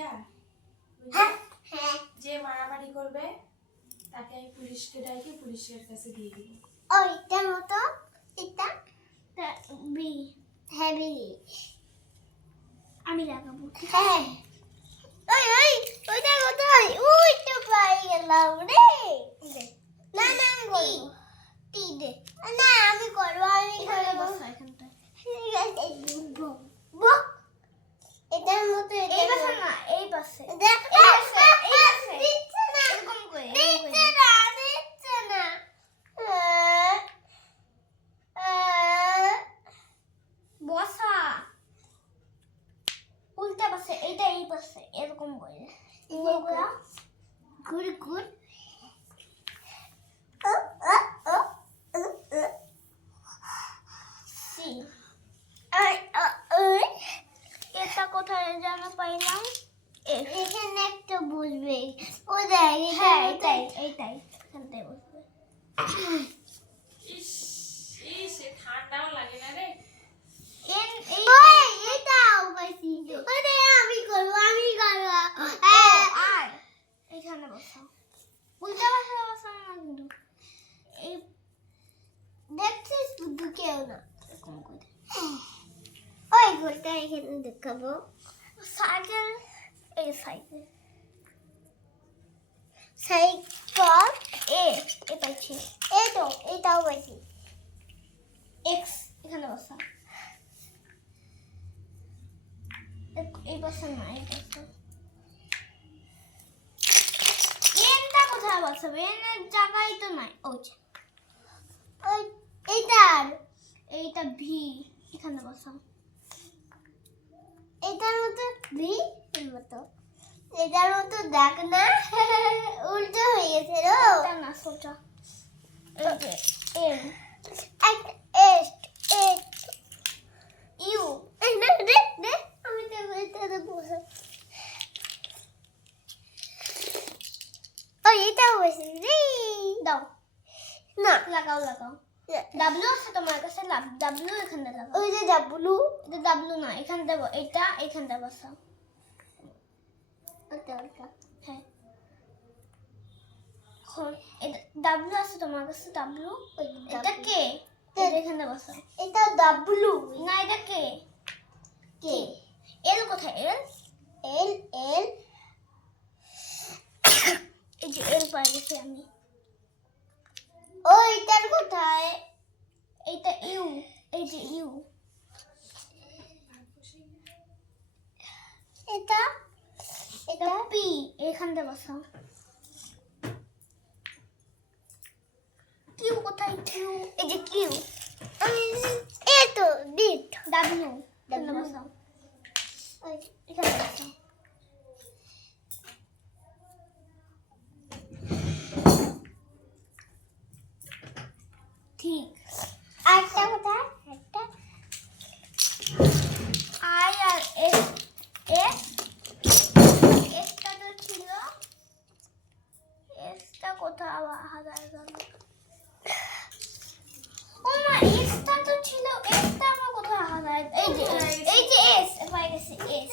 দিয়া যে মারামারি করবে তাকে আমি পুলিশকে ডাকি, পুলিশের কাছে দিয়ে দিব। ওইটার মতো এটা বি হেভি আমি লাগাবো। হ্যাঁ ওই ওই ওইটার মতো ওই তো পাই গেলাম রে। না না আমি করব টি দে না আমি করব আমি করব এখানটা ঠিক আছে বুঝবো বো এটার মতো এই পাশে না এই পাশে দেখ এই পাশে দিচ্ছে না এরকম করে দিচ্ছে না দিচ্ছে না বসা উল্টা পাশে এইটা এই পাশে এরকম করে গুড গুড এটা কোথায় যেন পাইলাম এখানে একটা বুঝবে ও দেখ হ্যাঁ এটাই এইটাই এখানটাই বুঝবে ইস ইস ঠান্ডাও লাগে না রে। এটাও পাইছি ওরে আমি করব আর এখানে বসাও উল্টা পাশে বসাও না কিন্তু এই দেখছিস শুধু কেউ না এরকম করে ওই ঘরটা এখানে দেখাবো সাইকেল এই সাইকেল সাইকেল এ পাইছি এই তো এটাও পাইছি এক্স এখানে বসা এই বসা না এই বসা এনটা কোথায় বসাবে এনের জায়গায় তো নাই ওই এইটা ভি এখানে বসাও এটার মতো ভি এর মতো এটার মতো দেখ না উল্টো হয়ে গেছে রো এটা না সোজা এই যে এম এস এস ইউ এই না দে আমি তো এটা দেবো ও এটাও হয়েছে রে দাও না লাগাও ডাব্লু আছে তোমার কাছে ডাব্লু এখানে লাগাও ওই যে ডাব্লু এটা ডাব্লু না এখানে দেব এটা এখানে বসাও ওটা হ্যাঁ এটা ডাব্লু আছে তোমার কাছে ডাব্লু এটা কে এটা এখানে বসাও এটা ডাব্লু না এটা কে এল কোথায় এল এই যে এল পাই গেছি আমি ওইটার কোথায় এইটা ইউ এই যে ইউ এটা পি এখানটা বসাও কিউ কোথায় কিউ এই যে কিউ এই তো ডিট ডাব্লিউ এখানে বসাও এখানে বসাও ঠিক আরেকটা কোথায় একটা আই আর এস এসটা তো ছিল এসটা কোথায় আবার হাজার গেল ও মা এসটা তো ছিল এসটা আমার কোথায় হাজার এই যে এস পাই গেছে এস